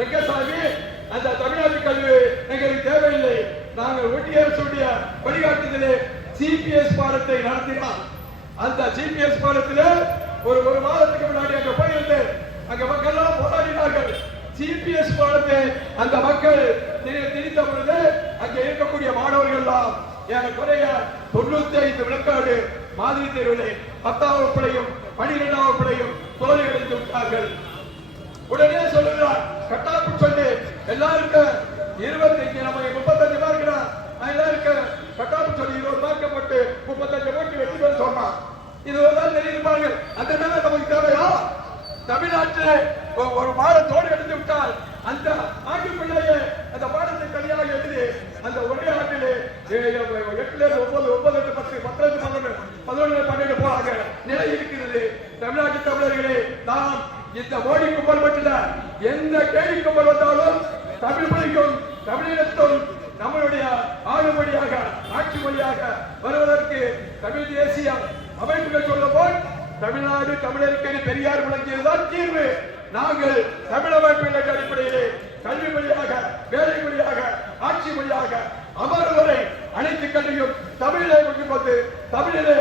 ரெங்கசாமி அந்த தமிழ்நாட்டு கல்வி எங்களுக்கு தேவையில்லை, நாங்கள் ஒன்றிய அரசுடைய வழிகாட்டுதலே சிபிஎஸ் பாடத்தை நடத்தினார். அந்த சிபிஎஸ் பாடத்தில் ஒரு மாதத்துக்கு முன்னாடி அங்க போயிருந்து அங்க மக்கள் எல்லாம் போராடினார்கள். சிபிஎஸ் பாடத்தை அந்த மக்கள் திணித்த பொழுது அங்கே இருக்கக்கூடிய மாணவர்கள் எல்லாம் ஏறக்குறைய 95 விழுக்காடு மாதிரி தேர்விலே 10ஆம் வகுப்பிலையும் 12ஆம் வகுப்பிலையும் தோல்வி அடைந்து விட்டார்கள். உடனே சொல்லுகிறார், கட்டாப்பு சொல்லி எல்லாருக்கும் 25 நம்ம 35 மார்க்னா எல்லாருக்கும் கட்டாப்பு சொல்லி 20 மார்க் போட்டு 35 போட்டு வெற்றி பெற சொன்னான். இதுதான் தெரிவிப்பார்கள். அந்த நேரம் நமக்கு தேவையா? தமிழ்நாட்டில் ஒரு மாதம் தோல்வி அடைந்து விட்டால் அந்த ஆண்டுக்குள்ளேயே அந்த பாடத்தை தனியாக எழுதி அந்த ஒரே ஆண்டிலே 8, 9, 10, 10, 11, 12 போறாங்க நிலை இருக்கிறது. தமிழ்நாட்டு தமிழர்களே, நாம் இந்த மோடி கும்பல் மட்டும் எந்த கேள்வி கும்பல் வந்தாலும் தமிழ் மொழிக்கும் தமிழினத்தும் நம்மளுடைய ஆளுமொழியாக ஆட்சி மொழியாக வருவதற்கு தமிழ் தேசிய அமைப்புகள் சொல்ல போல் தமிழ்நாடு தமிழருக்கு பெரியார் விளக்கியதுதான் தீர்வு. நாங்கள் தமிழ் அமைப்பின் அடிப்படையிலே கல்வி மொழியாக, வேலை மொழியாக, ஆட்சி மொழியாக அமர்வரை அனைத்து கல்வியும் தமிழிலே கொண்டு வந்து தமிழிலே